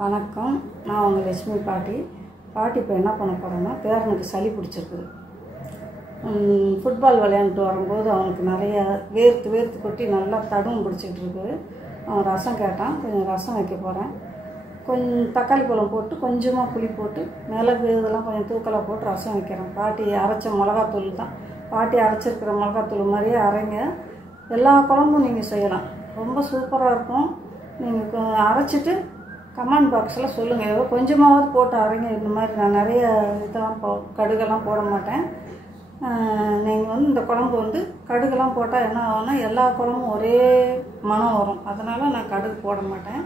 வணக்கம். நான் உங்கள் லட்சுமி பாட்டி. இப்போ என்ன பண்ண போகிறேன்னா, பேரனுக்கு சளி பிடிச்சிருக்குது. ஃபுட்பால் விளையாண்டுட்டு வரும்போது அவனுக்கு நிறைய வேர்த்து கொட்டி நல்லா தடும் பிடிச்சிக்கிட்டு இருக்குது. அவன் ரசம் கேட்டான். கொஞ்சம் ரசம் வைக்க போகிறேன். கொஞ்சம் தக்காளி பழம் போட்டு கொஞ்சமாக புளி போட்டு மிளகு இதெல்லாம் கொஞ்சம் தூக்கலாக போட்டு ரசம் வைக்கிறேன். பாட்டி அரைச்ச மிளகாத்தூள் தான். பாட்டி அரைச்சிருக்கிற மிளகாத்தூள் மாதிரியே அரைங்க. எல்லா குழம்பும் நீங்கள் செய்யலாம். ரொம்ப சூப்பராக இருக்கும். நீங்கள் அரைச்சிட்டு கமெண்ட் பாக்ஸில் சொல்லுங்கள். ஏதோ கொஞ்சமாவது போட்டு அரைங்க. இந்த மாதிரி நான் நிறைய இதெல்லாம் கடுகெல்லாம் போட மாட்டேன். நீங்கள் வந்து இந்த குழம்பு வந்து கடுகெல்லாம் போட்டால் என்ன ஆகும்னா எல்லா குழம்பும் ஒரே மனம் வரும். அதனால் நான் கடுகு போட மாட்டேன்.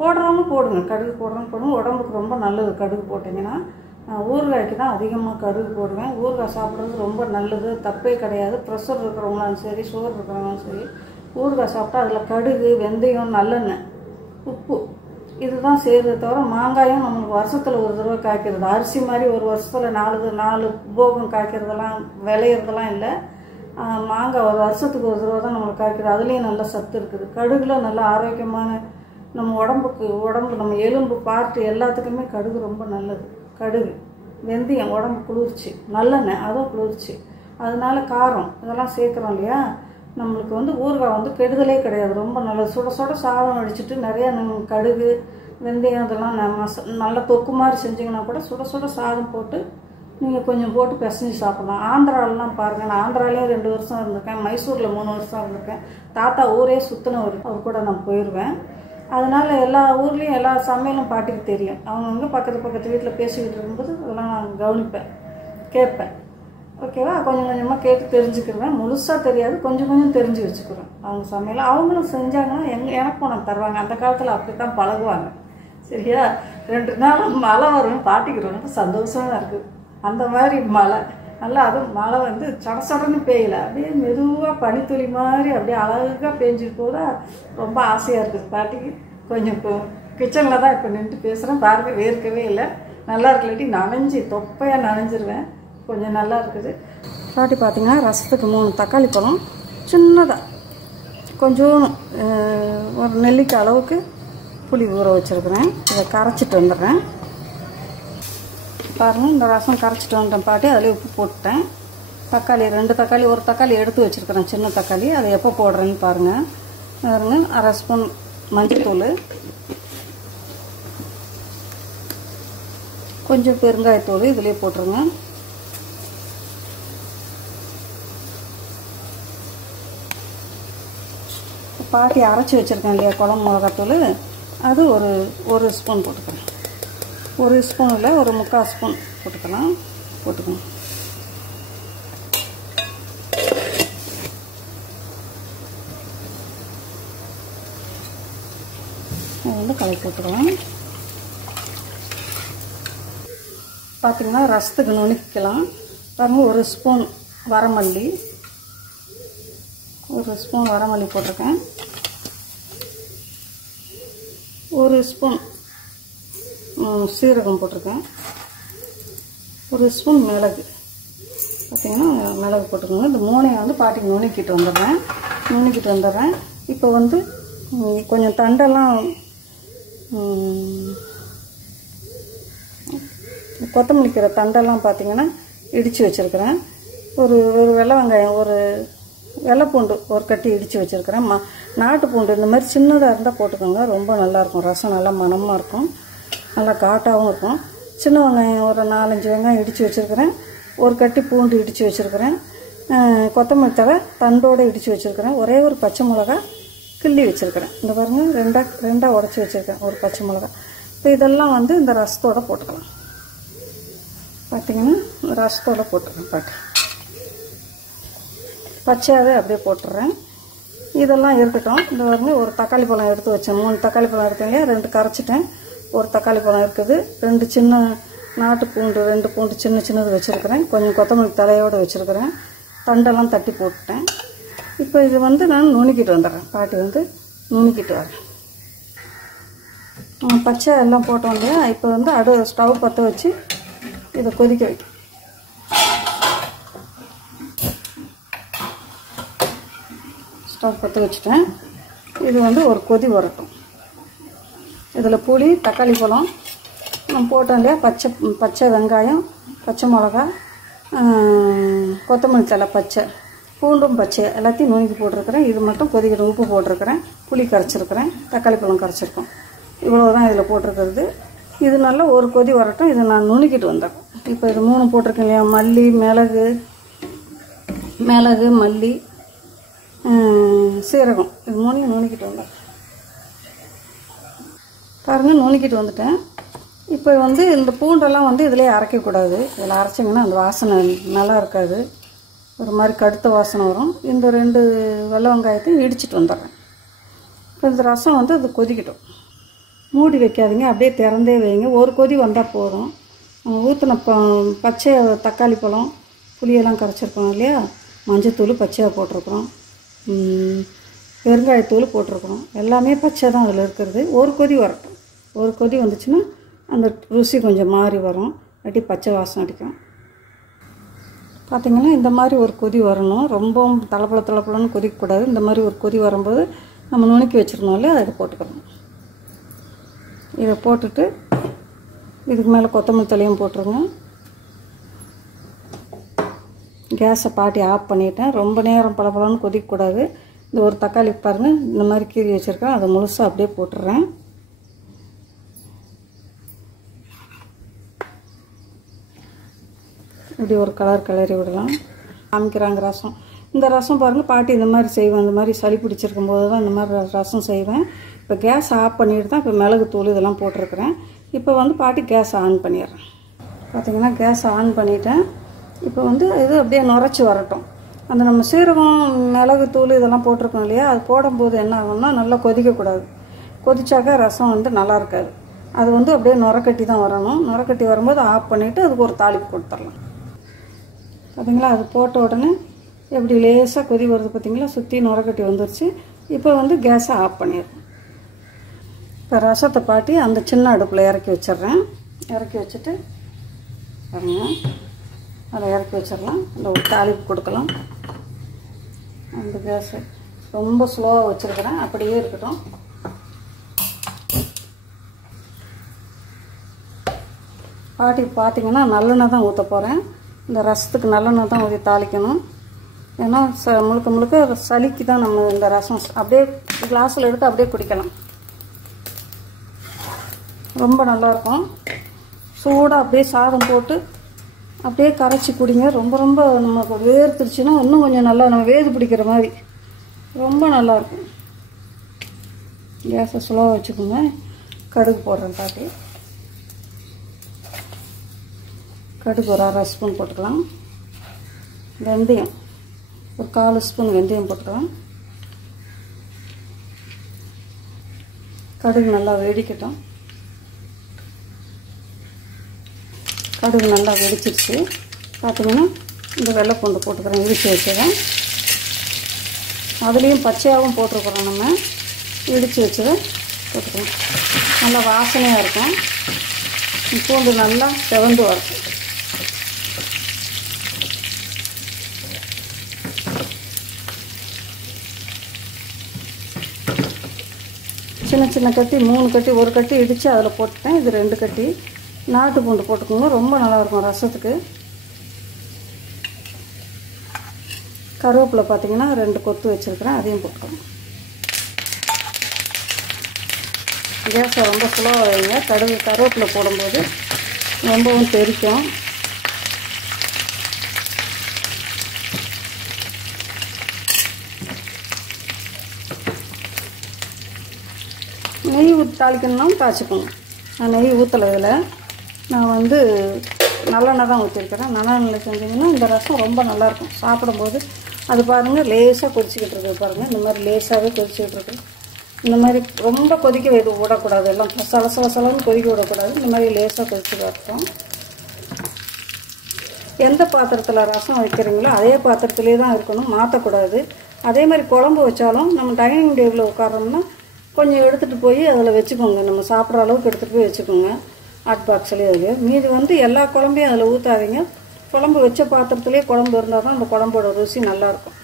போடுறவங்க போடுங்க. கடுகு போடுறவங்க போடுங்க. உடம்புக்கு ரொம்ப நல்லது கடுகு போட்டிங்கன்னா. ஊறுகாய்க்கு தான் அதிகமாக கடுகு போடுவேன். ஊறுகாய் சாப்பிட்றது ரொம்ப நல்லது, தப்பே கிடையாது. ப்ரெஷர் இருக்கிறவங்களாலும் சரி, சுகர் இருக்கிறவங்களும் சரி, ஊறுகாய் சாப்பிட்டா அதில் கடுகு, வெந்தயம், நல்லெண்ணெய், உப்பு இதுதான் செய்கிறத தவிர மாங்காயும் நம்மளுக்கு வருஷத்தில் ஒரு தடவை காய்க்கிறது. அரிசி மாதிரி ஒரு வருஷத்தில் 4 போகம் காய்க்கிறதெல்லாம் விளையிறதெல்லாம் இல்லை. மாங்காய் ஒரு வருஷத்துக்கு ஒரு தடவை தான் நம்மளுக்கு காய்க்கிறது. அதுலேயும் நல்ல சத்து இருக்குது. கடுகுல நல்ல ஆரோக்கியமான நம்ம உடம்பு நம்ம எலும்பு பார்ட்டு எல்லாத்துக்குமே கடுகு ரொம்ப நல்லது. கடுகு, வெந்தயம் உடம்பு குளிர்ச்சி, நல்லெண்ணெய் அதுவும் குளிர்ச்சி. அதனால காரம் இதெல்லாம் சேர்க்குறோம் இல்லையா. நம்மளுக்கு வந்து ஊறுகாய் வந்து கெடுதலே கிடையாது. ரொம்ப நல்லது. சுட சுட சாதம் அடிச்சுட்டு நிறையா கடுகு, வெந்தயம் இதெல்லாம் நல்ல தொக்கு மாதிரி செஞ்சிங்கன்னா கூட சுட சுட சாதம் போட்டு நீங்கள் கொஞ்சம் போட்டு பிசைஞ்சு சாப்பிட்லாம். ஆந்திராவிலாம் பாருங்கள். நான் ஆந்திராலேயும் 2 வருஷம் இருந்திருக்கேன். மைசூரில் 3 வருஷம் இருந்திருக்கேன். தாத்தா ஊரே சுற்றினவர். அவர் கூட நான் போயிடுவேன். அதனால் எல்லா ஊர்லேயும் எல்லா சமையலும் பாட்டிக்கு தெரியும். அவங்கவுங்க பக்கத்து வீட்டில் பேசிக்கிட்டு இருக்கும்போது அதெல்லாம் நான் கவனிப்பேன், கேட்பேன். ஓகேவா? கொஞ்சம் கொஞ்சமாக கேட்டு தெரிஞ்சுக்கிடுவேன். முழுசாக தெரியாது, கொஞ்சம் தெரிஞ்சு வச்சுக்கிறேன். அவங்க சமையல் அவங்களும் செஞ்சாங்கன்னா எனக்கும் நான் தருவாங்க. அந்த காலத்தில் அப்படி தான் பழகுவாங்க. சரியா? 2 நாள் மழை வரும். பாட்டிக்கு ரொம்ப சந்தோஷமாக இருக்குது. அந்த மாதிரி மழை நல்லா, அதுவும் மழை வந்து சடசடன்னு பெய்யலை, அப்படியே மெதுவாக பனித்துளி மாதிரி அப்படியே அழகாக பெஞ்சிட்டு போதா ரொம்ப ஆசையாக இருக்குது பாட்டிக்கு. கொஞ்சம் இப்போ கிச்சனில் தான் இப்போ நின்று பேசுகிறேன். பாருங்கள், வேர்க்கவே இல்லை. நல்லா இருக்கலாட்டி தொப்பையாக நனைஞ்சிருவேன். கொஞ்சம் நல்லா இருக்குது. பாட்டி பார்த்திங்கன்னா ரசத்துக்கு 3 தக்காளி பழம் சின்னதாக கொஞ்சம் ஒரு நெல்லிக்காய் அளவுக்கு புளி ஊற வச்சுருக்குறேன். இதை கரைச்சிட்டு வந்துடுறேன். பாருங்கள், இந்த ரசம் கரைச்சிட்டு வந்துட்டேன் பாட்டி. அதில் உப்பு போட்டேன். தக்காளி 2 தக்காளி, ஒரு தக்காளி எடுத்து வச்சுருக்கிறேன், சின்ன தக்காளி. அதை எப்போ போடுறேன்னு பாருங்கள். பாருங்க, 1/2 ஸ்பூன் மஞ்சள்தூள், கொஞ்சம் பெருங்காயத்தூள் இதிலே போட்டுருங்க. பாட்டி அரைச்சி வச்சுருக்கேன் இல்லையா குழம்பு மிளகாத்தூள், அது ஒரு ஸ்பூன் போட்டுக்கிறேன். 1 ஸ்பூன் இல்லை, ஒரு 3/4 ஸ்பூன் போட்டுக்கணும். அது வந்து கலக்கி போட்டுக்கலாம். பார்த்திங்கன்னா ரசத்துக்கு நுணுக்கிக்கலாம். பாருங்கள், 1 ஸ்பூன் வரமல்லி, 1 ஸ்பூன் வரமல்லி போட்டிருக்கேன். 1 ஸ்பூன் சீரகம் போட்டிருக்கேன். 1 ஸ்பூன் மிளகு. பார்த்திங்கன்னா மிளகு போட்டுக்கோங்க. இந்த 3ஐயும் வந்து பாட்டிக்கு நுணுக்கிட்டு வந்துடுறேன். இப்போ வந்து கொஞ்சம் தண்டெல்லாம் கொத்தமல்லி கீரை தண்டெல்லாம் பார்த்திங்கன்னா இடித்து வச்சுருக்கிறேன். ஒரு வெள்ளை வெங்காயம், ஒரு வெள்ளைப்பூண்டு ஒரு கட்டி இடித்து வச்சுருக்கிறேன். நாட்டு பூண்டு இந்த மாதிரி சின்னதாக இருந்தால் போட்டுக்கோங்க. ரொம்ப நல்லாயிருக்கும். ரசம் நல்லா மணமாக இருக்கும், நல்லா காட்டாகவும் இருக்கும். சின்ன வெங்காயம் ஒரு 4-5 வெங்காயம் இடித்து வச்சுருக்கிறேன். ஒரு கட்டி பூண்டு இடித்து வச்சுருக்கிறேன். கொத்தமல்லி தழை தண்டோடு இடித்து வச்சுருக்கிறேன். ஒரே ஒரு பச்சை மிளகா கிள்ளி வச்சுருக்கிறேன். இந்த பாருங்கள், ரெண்டாக உடச்சி வச்சுருக்கேன் ஒரு பச்சை மிளகா. இப்போ இதெல்லாம் வந்து இந்த ரசத்தோடு போட்டுக்கலாம். பார்த்திங்கன்னா ரசத்தோடு போட்டுக்கிறேன் பாட்டி. பச்சையாகவே அப்படியே போட்டுடுறேன். இதெல்லாம் இருக்கட்டும். இந்த பாருங்கள், ஒரு தக்காளி பழம் எடுத்து வச்சேன். 3 தக்காளி பழம் எடுத்தேன் இல்லையா, 2 கரைச்சிட்டேன். ஒரு தக்காளி பழம் இருக்குது. 2 சின்ன நாட்டு பூண்டு, 2 பூண்டு சின்னது வச்சுருக்கிறேன். கொஞ்சம் கொத்தமல்லி தலையோடு வச்சுருக்கிறேன். தண்டெல்லாம் தட்டி போட்டுட்டேன். இப்போ இது வந்து நான் நுணுக்கிட்டு வந்துடுறேன். பாட்டி வந்து நுணுக்கிட்டு வரேன். பச்சை எல்லாம் போட்டோம் இல்லையா. இப்போ வந்து ஸ்டவ் பற்ற வச்சு இதை கொதிக்க வைக்கும். ஸ்டவ் பற்ற வச்சுட்டேன். இது வந்து ஒரு கொதி வரட்டும். இதில் புளி, தக்காளி பழம் போட்டோம் இல்லையா, பச்சை வெங்காயம், பச்சை மிளகா, கொத்தமல்லி தழை பச்சை, பூண்டும் பச்சை எல்லாத்தையும் நுணுக்கி போட்டிருக்கிறேன். இது மட்டும் கொதிக்கிற உப்பு போட்டிருக்கிறேன், புளி கரைச்சிருக்கிறேன், தக்காளி பழம் கரைச்சிருக்கோம். இவ்வளோ தான் இதில் போட்டிருக்கிறது. இது நல்லா ஒரு கொதி வரட்டும். இதை நான் நுணுக்கிட்டு வந்தேன். இப்போ இது 3 போட்டிருக்கேன் இல்லையா, மல்லி, மிளகு, மல்லி, சீரகம், இது 3 நுணுக்கிட்டு வந்தேன். பாருங்கள், நுணுக்கிட்டு வந்துட்டேன். இப்போ இந்த பூண்டெல்லாம் இதிலே அரைக்கக்கூடாது. இதில் அரைச்சிங்கன்னா அந்த வாசனை நல்லா இருக்காது, ஒரு மாதிரி கடுத்த வாசனை வரும். இந்த 2 வெள்ளை வெங்காயத்தையும் இடிச்சிட்டு வந்துடுறேன். இப்போ இந்த ரசம் அது கொதிக்கட்டும். மூடி வைக்காதீங்க, அப்படியே திறந்தே வைங்க. ஒரு கொதி வந்தால் போதும். ஊற்றின பச்சை தக்காளி பழம், புளியெல்லாம் கரைச்சிருக்கோம் இல்லையா, மஞ்சத்தூள் பச்சையாக போட்டிருக்கிறோம், பெருங்காயத்தூள் போட்டிருக்கிறோம். எல்லாமே பச்சை தான் அதில் இருக்கிறது. ஒரு கொதி வரட்டும். ஒரு கொதி வந்துச்சுன்னா அந்த ருசி கொஞ்சம் மாறி வரும், இல்லாட்டி பச்சை வாசனை அடிக்கும். பார்த்திங்கன்னா இந்த மாதிரி ஒரு கொதி வரணும். ரொம்பவும் தளப்பலன்னு கொதிக்கக்கூடாது. இந்த மாதிரி ஒரு கொதி வரும்போது நம்ம நுணுக்கி வச்சுருந்தோம் இல்லையா, அதை போட்டுக்கணும். இதை போட்டுட்டு இதுக்கு மேலே கொத்தமல்லி தழையும் போட்டுருங்க. கேஸை பாட்டி ஆஃப் பண்ணிட்டேன். ரொம்ப நேரம் பளபளன்னு கொதிக்கக்கூடாது. இந்த ஒரு தக்காளி பாருங்கள், இந்த மாதிரி கீறி வச்சுருக்கேன், அதை முழுசாக அப்படியே போட்டுடுறேன். இப்படி ஒரு கிளறி விடலாம். காமிக்கிறாங்க ரசம். இந்த ரசம் பாருங்கள், பாட்டி இந்த மாதிரி செய்வேன். இந்த மாதிரி சளி பிடிச்சிருக்கும் போது தான் இந்த மாதிரி ரசம் செய்வேன். இப்போ கேஸ் ஆஃப் பண்ணிட்டு தான் இப்போ மிளகுத்தூள் இதெல்லாம் போட்டிருக்கிறேன். இப்போ பாட்டி கேஸ் ஆன் பண்ணிடுறேன். பார்த்திங்கன்னா கேஸ் ஆன் பண்ணிட்டேன். இப்போ இது அப்படியே நுரைச்சி வரட்டும். அந்த நம்ம சீரகம், மிளகுத்தூள் இதெல்லாம் போட்டிருக்கோம் இல்லையா, அது போடும்போது என்ன ஆகும்னா நல்லா கொதிக்கக்கூடாது. கொதிச்சாக்கா ரசம் நல்லா இருக்காது. அது அப்படியே நுரக்கட்டி தான் வரணும். நுரக்கட்டி வரும்போது ஆஃப் பண்ணிவிட்டு அதுக்கு ஒரு தாளிப்பு கொடுத்துடலாம். பார்த்திங்களா, அது போட்ட உடனே எப்படி லேசாக கொதி வருது பார்த்திங்களா, சுற்றி நுரக்கட்டி வந்துருச்சு. இப்போ கேஸை ஆஃப் பண்ணிடுறேன். இப்போ ரசத்தை பாட்டி அந்த சின்ன அடுப்பில் இறக்கி வச்சிட்றேன். இறக்கி வச்சுட்டு பாருங்க, அதை இறக்கி வச்சிடலாம். இந்த ஒரு தாளிப்பு கொடுக்கலாம். அந்த கேஸு ரொம்ப ஸ்லோவாக வச்சுருக்கிறேன், அப்படியே இருக்கட்டும். பாட்டி பார்த்திங்கன்னா நல்லெண்ணெய் தான் ஊற்ற போகிறேன். இந்த ரசத்துக்கு நல்லெண்ணெய் தான் ஊற்றி தாளிக்கணும். ஏன்னா முழுக்க சளிக்கு தான் நம்ம இந்த ரசம் அப்படியே கிளாஸில் எடுத்து அப்படியே குடிக்கலாம். ரொம்ப நல்லாயிருக்கும். சூடாக அப்படியே சாதம் போட்டு அப்படியே கரைச்சி குடிங்க. ரொம்ப நமக்கு வேர்த்துருச்சுன்னா இன்னும் கொஞ்சம் நல்லா நம்ம வேது பிடிக்கிற மாதிரி ரொம்ப நல்லாயிருக்கும். கேஸை ஸ்லோவாக வச்சுக்கோங்க. கடுகு போடுறேன் பாட்டி. கடுகு ஒரு 1/2 ஸ்பூன் போட்டுக்கலாம். வெந்தயம் ஒரு 1/4 ஸ்பூன் வெந்தயம் போட்டுக்கலாம். கடுகு நல்லா வெடிக்கட்டும். கடுகு நல்லா வெடிச்சிருச்சு. பார்த்திங்கன்னா இந்த வெள்ளைப்பூண்டு போட்டுக்கிறேன், இடித்து வச்சதை. அதுலேயும் பச்சையாகவும் போட்டிருக்கிறோம். நம்ம இடித்து வச்சதை போட்டுக்கிறோம். நல்லா வாசனையாக இருக்கும். பூண்டு நல்லா செவந்து வரும். சின்ன கட்டி 3 கட்டி, ஒரு கட்டி இடித்து அதில் போட்டுட்டேன். இது 2 கட்டி. நாட்டு பூண்டு போட்டுக்கோங்க, ரொம்ப நல்லாயிருக்கும் ரசத்துக்கு. கருவேப்பிலை பார்த்திங்கன்னா 2 கொத்து வச்சுருக்கிறேன், அதையும் போட்டுக்கோங்க. கேஸை ரொம்ப ஸ்லோவாக வைங்க. கருவேப்பிலை போடும்போது ரொம்பவும் தெரிக்கும். நெய் ஊற்றி தாளிக்கணும்னாலும் தாளிச்சுக்கோங்க. நான் நெய் ஊற்றலை. இதில் நான் நல்லெண்ணெய் தான் ஊற்றிருக்கிறேன். நல்லெண்ணெய் செஞ்சிங்கன்னா இந்த ரசம் ரொம்ப நல்லாயிருக்கும் சாப்பிடும்போது. அது பாருங்கள், லேசாக கொதிச்சிக்கிட்டு இருக்குது பாருங்கள். இந்த மாதிரி லேசாகவே கொதிச்சிக்கிட்டு இருக்குது. இந்த மாதிரி ரொம்ப கொதிக்க விடக்கூடாது. எல்லாம் சலசலன்னு கொதிக்க விடக்கூடாது. இந்த மாதிரி லேசாக கொதிச்சு வரட்டும். எந்த பாத்திரத்தில் ரசம் வைக்கிறீங்களோ அதே பாத்திரத்திலே தான் இருக்கணும், மாற்றக்கூடாது. அதே மாதிரி குழம்பு வச்சாலும் நம்ம டைனிங் டேபிளில் உட்காரோம்னா கொஞ்சம் எடுத்துகிட்டு போய் அதில் வச்சுக்கோங்க. நம்ம சாப்பிட்ற அளவுக்கு எடுத்துகிட்டு போய் வச்சுக்கோங்க ஹாட் பாக்ஸ்லேயே. அதுலேயே மீதி எல்லா குழம்பையும் அதில் ஊற்றாதீங்க. குழம்பு வச்ச பாத்திரத்துலேயே குழம்பு இருந்தால் தான் அந்த குழம்போட ருசி நல்லாயிருக்கும்.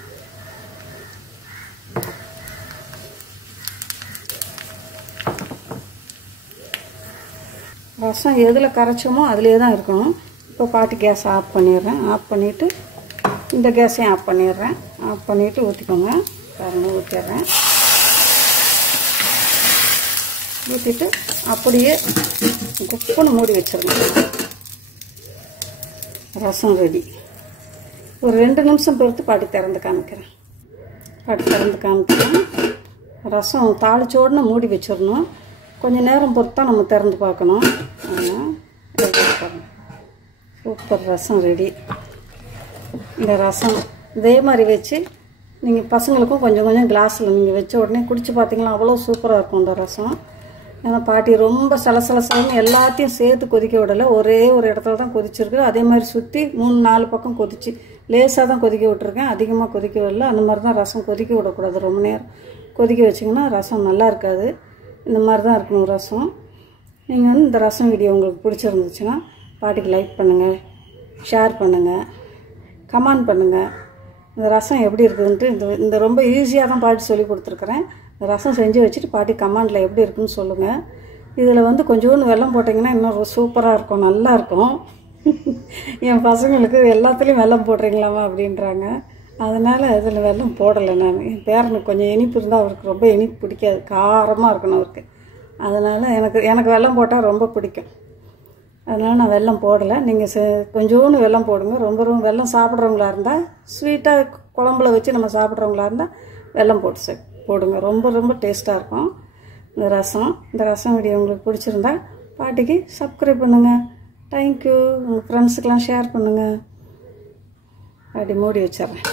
ரசம் எதில் கரைச்சோமோ அதிலே தான் இருக்கணும். இப்போ பாட்டி கேஸ் ஆஃப் பண்ணிடுறேன். ஆஃப் பண்ணிவிட்டு இந்த கேஸையும் ஆஃப் பண்ணிடுறேன். ஆஃப் பண்ணிவிட்டு ஊற்றிக்கோங்க. பாருங்கள், ஊற்றிடுறேன். ஊற்றிட்டு அப்படியே குப்புன்னு மூடி வச்சிடணும். ரசம் ரெடி. ஒரு 2 நிமிஷம் பொறுத்து பாட்டி திறந்து காமிக்கிறேன். பாட்டி திறந்து காமிக்கிறேன். ரசம் தாளிச்சோடனே மூடி வச்சிடணும். கொஞ்சம் நேரம் பொறுத்து தான் நம்ம திறந்து பார்க்கணும். சூப்பர் ரசம் ரெடி. இந்த ரசம் இதே மாதிரி வச்சு நீங்கள் பசங்களுக்கும் கொஞ்சம் கொஞ்சம் கிளாஸில் நீங்கள் வச்ச உடனே குடிச்சு பார்த்தீங்களா, அவ்வளோ சூப்பராக இருக்கும் இந்த ரசம். ஏன்னா பாட்டி ரொம்ப சலசலசலன்னு எல்லாத்தையும் சேர்த்து கொதிக்க விடலை, ஒரே ஒரு இடத்துல தான் கொதிச்சிருக்கு. அதே மாதிரி சுற்றி 3-4 பக்கம் கொதிச்சு லேசாக தான் கொதிக்க விட்டுருக்கேன், அதிகமாக கொதிக்க விடல. அந்த மாதிரி தான் ரசம் கொதிக்க விடக்கூடாது. ரொம்ப நேரம் கொதிக்க வச்சிங்கன்னா ரசம் நல்லா இருக்காது. இந்த மாதிரி தான் இருக்கணும் ரசம். நீங்கள் வந்து இந்த ரசம் வீடியோ உங்களுக்கு பிடிச்சிருந்துச்சுன்னா பாட்டிக்கு லைக் பண்ணுங்கள், ஷேர் பண்ணுங்கள், கமெண்ட் பண்ணுங்கள். இந்த ரசம் எப்படி இருக்குதுன்ட்டு இந்த ரொம்ப ஈஸியாக தான் பாட்டி சொல்லி கொடுத்துருக்குறேன். இந்த ரசம் செஞ்சு வச்சுட்டு பாட்டி கமெண்டில் எப்படி இருக்குன்னு சொல்லுங்கள். இதில் வந்து கொஞ்சோண்டு வெல்லம் போட்டிங்கன்னா இன்னும் சூப்பராக இருக்கும், நல்லாயிருக்கும். என் பசங்களுக்கு எல்லாத்துலேயும் வெல்லம் போடுறீங்களாமா அப்படின்றாங்க. அதனால் இதில் வெல்லம் போடலை நான். என் பேரனுக்கு கொஞ்சம் இனிப்பு இருந்தால் அவருக்கு ரொம்ப இனிப்பு பிடிக்காது, காரமாக இருக்கணும் அவருக்கு. அதனால் எனக்கு வெல்லம் போட்டால் ரொம்ப பிடிக்கும். அதனால் நான் வெல்லம் போடலை. நீங்கள் கொஞ்சோண்டு வெல்லம் போடுங்க. ரொம்ப வெல்லம் சாப்பிட்றவங்களா இருந்தால், ஸ்வீட்டாக குழம்புல வச்சு நம்ம சாப்பிட்றவங்களா இருந்தால் வெல்லம் போடுங்க. ரொம்ப டேஸ்ட்டாக இருக்கும் இந்த ரசம். இந்த ரசம் வீடியோ உங்களுக்கு பிடிச்சிருந்தா பாட்டிக்கு சப்ஸ்கிரைப் பண்ணுங்கள். தேங்க்யூ. உங்கள் ஃப்ரெண்ட்ஸுக்கெலாம் ஷேர் பண்ணுங்கள். அப்படி மூடி வச்சிட்றேன்.